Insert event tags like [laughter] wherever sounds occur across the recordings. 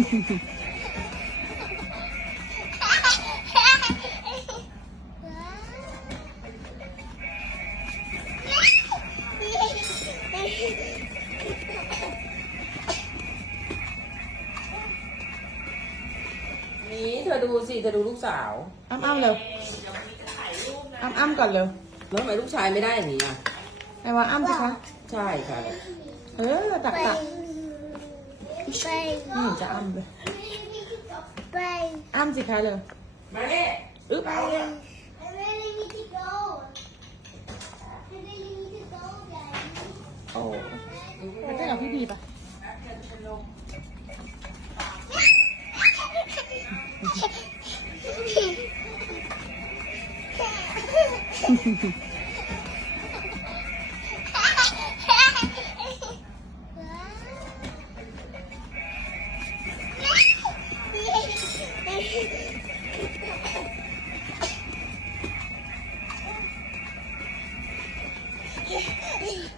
นี่เธอดูสิ เธอดูลูกสาวอ้ำอ้ำเร็วอ้ำอ้ำก่อนเร็วแล้วทำไมลูกชายไม่ได้อย่างนี้อะไอ้ว่าอ้ำสิคะ ใช่ค่ะ เออตักตัก ไปนี่จะอ้ำเลยไปอ้ำสิคะเร็วมาเนี่ยอึ๊บ I really need to go. I really need to go, Daddy. โอ้ไปเต้นกับพี่บีปะ 음.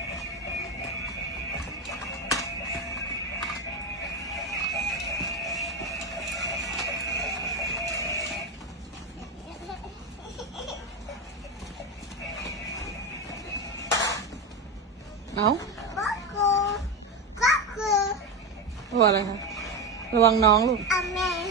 [laughs] เอ้า Cuckoo. Cuckoo. ตัวอะไรคะระวังน้องลูก Amen.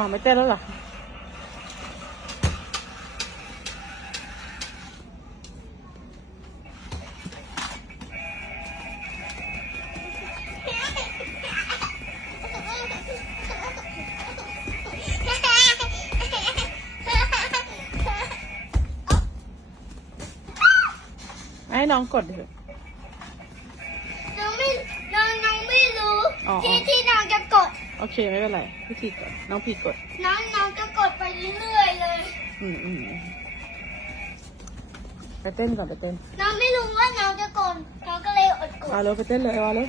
อ้าวไม่เต้นแล้วเหรอให้น้องกดเถอะ น้องไม่น้องน้องไม่รู้ อ๋อ ที่ที่น้องจะกด โอเคไม่เป็นไรพี่ทีกดน้องพีกด น้องน้องจะกดไปเรื่อยๆเลย อืมอืมไปเต้นก่อนไปเต้นน้องไม่รู้ว่าน้องจะกดน้องก็เลยอดกดเอาเร็วไปเต้นเลยเอาเร็ว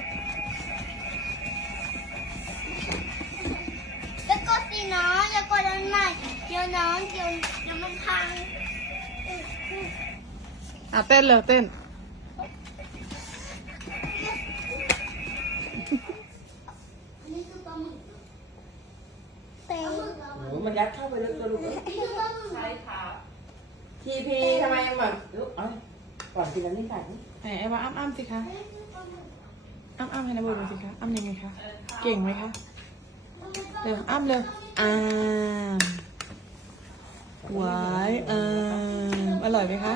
แล้วกดสิน้องอย่ากดอันใหม่เดี๋ยวน้องเดี๋ยวเดี๋ยวมันพังอะเต้นเร็วเต้นนี่ มันยัดเข้าไปเลยตัวลูกนี่คือปลาหมึกทีพีทำไมแบบลูกเอ้ยก่อนกินอันนี้ใส่นี่ไหนไอ้ว่าอ้ำอ้ำสิคะอ้ำอ้ำให้นะบุญดูสิคะอ้ำยังไงคะเก่งไหมคะเร็วอ้ำเร็วอ้ามหวายเอ่มอร่อยไหมคะ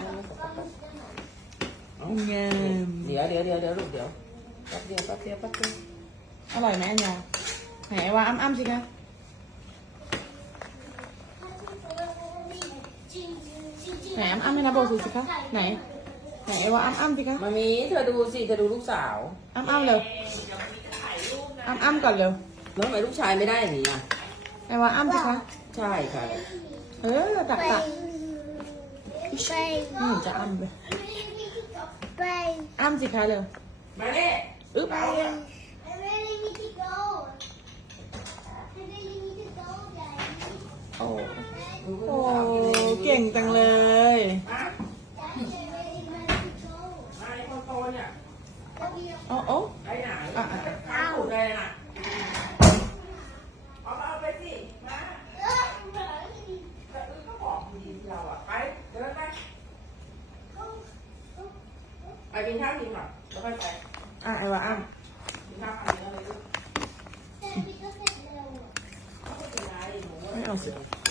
งามเดี๋ยวเดี๋ยวเดี๋ยวเดี๋ยวลูกเดี๋ยวแป๊บเดียวแป๊บเดียวแป๊บเดียวอร่อยไหมอันยาไหนไอ้ว่าอ้ำอ้ำสิคะ ไหนอ้ำอ้ำให้นะโบดูสิคะไหน ไหนไอ้ว่าอ้ำอ้ำสิคะมามีเธอดูสิเธอดูลูกสาวอ้ำอ้ำเร็วอ้ำอ้ำก่อนเร็วแล้วทำไมลูกชายไม่ได้อย่างนี้อะไอ้ว่าอ้ำสิคะใช่ค่ะเออตักตักไปนี่จะอ้ำเลยไปอ้ำสิคะเร็วมาเนี่ยอึ๊บ I really need to go. I really need to go, Daddy. โอ้ดูโอ้ลูกสาวกินเลยเก่งจังเลย โตเนี่ย โอ้โอ้ ไปไหน อ่ะอ่ะ ข้าวเลยน่ะเอามาเอาไปสิ มาแต่อึ้งก็บอกดีๆเราอ่ะ ไป เดินไป ไปกินข้าวกินก่อนแล้วค่อยไป อ่ะไอ้ว่าอ้ำ กินข้าวกินแล้วเลยลูก Daddy, go sit down. ไม่เป็นไรหนู ไม่เอาสิ เดี๋ยว